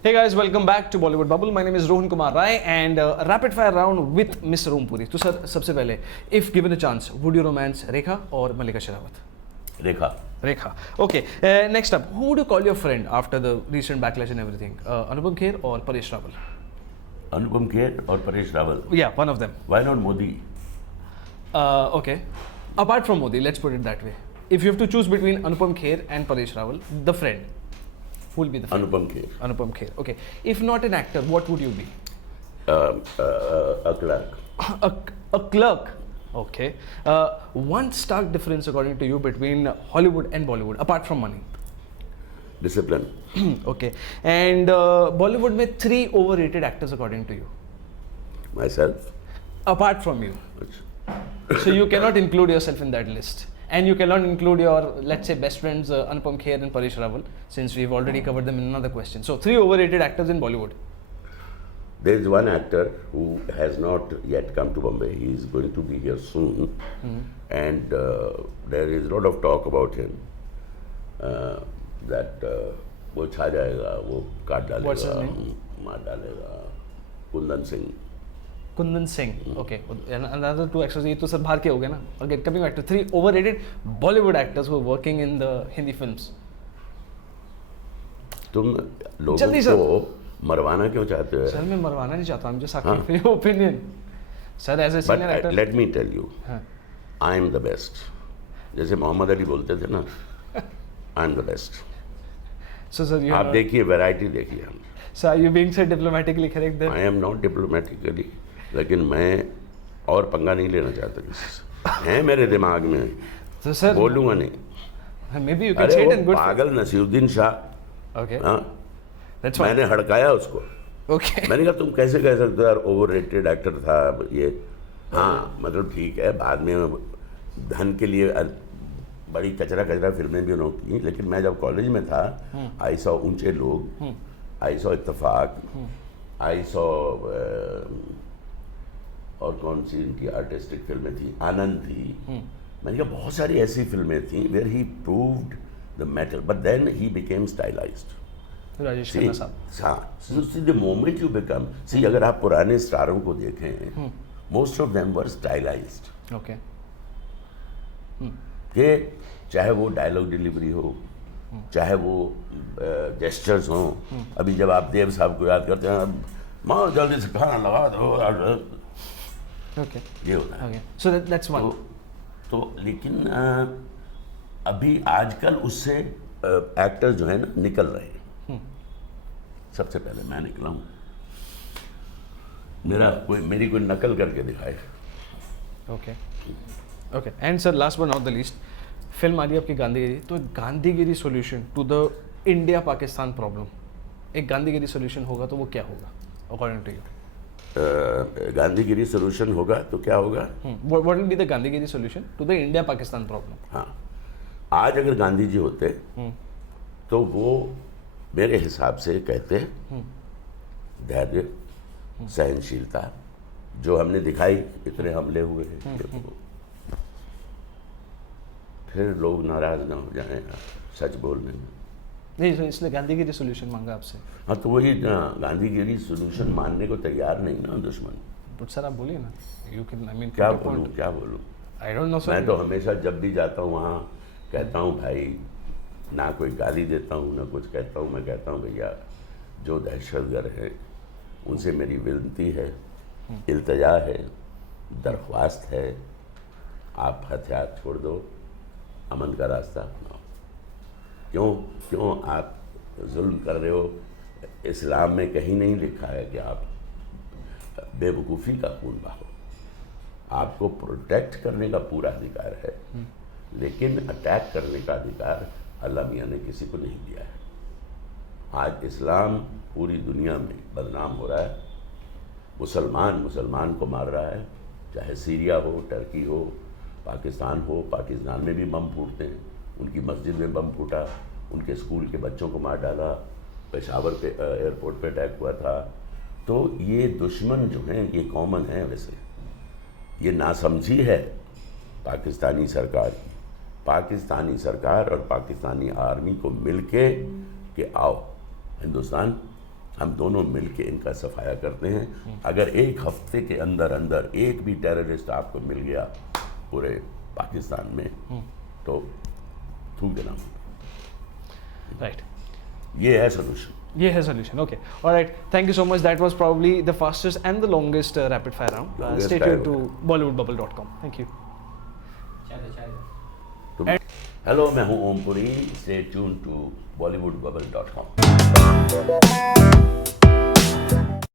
Hey guys, welcome back to Bollywood Bubble. My name is Rohan Kumar Rai and a rapid fire round with Miss Rompuri. तो sir सबसे पहले, if given a chance, would you romance Rekha or Malika Sherawat? Rekha. Rekha. Okay. Next up, who would you call your friend after the recent backlash and everything? Anupam Kher or Paresh Rawal? Anupam Kher और Paresh Rawal. Yeah, one of them. Why not Modi? Okay. Apart from Modi, let's put it that way. If you have to choose between Anupam Kher and Paresh Rawal, the friend, who will be the friend? Anupam Kher. Anupam Kher. Okay. If not an actor, what would you be? A clerk. A clerk. Okay. One stark difference according to you between Hollywood and Bollywood, apart from money. Discipline. Okay. And Bollywood में 3 overrated actors according to you, Myself. apart from you. So you cannot include yourself in that list. And you cannot include your, let's say, best friends Anupam Kher and Paresh Rawal, since we've already covered them in another question. So 3 overrated actors in Bollywood. There is one actor who has not yet come to Bombay. He is going to be here soon. And there is a lot of talk about him. That वो छा जाएगा, वो काट What's his डालेगा, name? मार डालेगा. Kundan Singh. Kundan Singh. Okay. And another 2 actors, ये तो सब बाहर के हो गए ना. Okay, coming back to 3 overrated Bollywood actors who are working in the Hindi films. तुम लोगों जल्दी सर. को मरवाना क्यों चाहते हो? सर मैं मरवाना नहीं चाहता, I'm just asking your opinion. Sir, as a senior But actor. let me tell you, हाँ. I am the best. जैसे मोहम्मद अली बोलते थे ना, I am the best. So sir, you आप are, देखिए, वैरायटी देखिए हम. so are you being so diplomatically correct there? I am not diplomatically, लेकिन मैं और पंगा नहीं लेना चाहता किसी से. है मेरे दिमाग में, So sir, बोलूँगा नहीं. maybe you can अरे say it वो in good. पागल नसीरुद्दीन शाह, Okay. हाँ, That's fine. मैंने हड़काया उसको. Okay. मैंने कहा तुम कैसे कह सकते हो यार, ओवररेटेड एक्टर था ये. हाँ मतलब ठीक है, बाद में धन के लिए बड़ी कचरा फिल्में भी उन्होंने की, लेकिन मैं जब कॉलेज में था, आई सौ ऊंचे लोग, आई सौ इत्तेफाक, आई सौ और कौन सी इनकी आर्टिस्टिक फिल्में थी, आनंद थी. मैंने कहा बहुत सारी ऐसी फिल्में थी where he proved the metal, but then he became stylized. Rajesh Khanna साहब. See, the moment you become, see, अगर आप पुराने स्टारों को देखें, most of them were stylized. Okay. कि चाहे वो डायलॉग डिलीवरी हो, चाहे वो जेस्चर्स हों. अभी जब आप देव साहब को याद करते हैं, माँ जल्दी से खाना लगा दो, Okay. ये होता है. Okay. So that's one. तो लेकिन अभी आजकल उससे एक्टर्स जो है ना निकल रहे हैं. सबसे पहले मैं निकला हूँ, मेरी कोई नकल करके दिखाए. Okay. Okay. And sir, last but not the least, फिल्म आ रही है आपकी गांधीगिरी. तो Gandhigiri solution to the India Pakistan problem, एक गांधीगिरी सॉल्यूशन होगा तो वो क्या होगा according to you? Gandhigiri solution होगा तो क्या होगा? What will be the Gandhigiri solution to the India Pakistan problem? हाँ, आज अगर गांधी जी होते तो वो मेरे हिसाब से कहते धैर्य, सहनशीलता जो हमने दिखाई, इतने हमले हुए हैं, फिर लोग नाराज ना हो जाएं सच बोलने में. नहीं सर, इसलिए गांधीगिरी सॉल्यूशन मांगा आपसे. हाँ तो वही गांधीगिरी सोल्यूशन मानने को तैयार नहीं ना दुश्मन. बट सर आप बोलिए ना, यू कैन, आई मीन क्या बोलूँ? I don't know sir. मैं तो हमेशा जब भी जाता हूँ वहाँ कहता हूँ भाई, ना कोई गाली देता हूँ ना कुछ कहता हूँ. मैं कहता हूँ भैया जो दहशतगर्द हैं उनसे मेरी विनती है, इल्तजा है, दरख्वास्त है, आप हथियार छोड़ दो, अमन का रास्ता अपनाओ. क्यों आप जुल्म कर रहे हो? इस्लाम में कहीं नहीं लिखा है कि आप बेवकूफ़ी का खून बहाओ. आपको प्रोटेक्ट करने का पूरा अधिकार है, लेकिन अटैक करने का अधिकार अल्लाह मियाँ ने किसी को नहीं दिया है. आज इस्लाम पूरी दुनिया में बदनाम हो रहा है. मुसलमान को मार रहा है, चाहे सीरिया हो, टर्की हो, पाकिस्तान हो. पाकिस्तान में भी बम फूटते हैं, उनकी मस्जिद में बम फूटा, उनके स्कूल के बच्चों को मार डाला, पेशावर पे एयरपोर्ट पे अटैक हुआ था. तो ये दुश्मन जो हैं ये कॉमन है. वैसे ये नासमझी है पाकिस्तानी सरकार की. पाकिस्तानी सरकार और पाकिस्तानी आर्मी को मिलके कि आओ हिंदुस्तान हम दोनों मिलके इनका सफाया करते हैं। अगर एक हफ्ते के अंदर अंदर एक भी टेररिस्ट आपको मिल गया पूरे पाकिस्तान में तो थूक देना, राइट, ये है सोल्यूशन। ये है solution. Okay, all right, thank you so much. That was probably the fastest and the longest rapid fire round. Longest Stay tuned ever. to bollywoodbubble.com. Thank you. Hello, मैं हूं Om Puri. Stay tune to bollywoodbubble.com।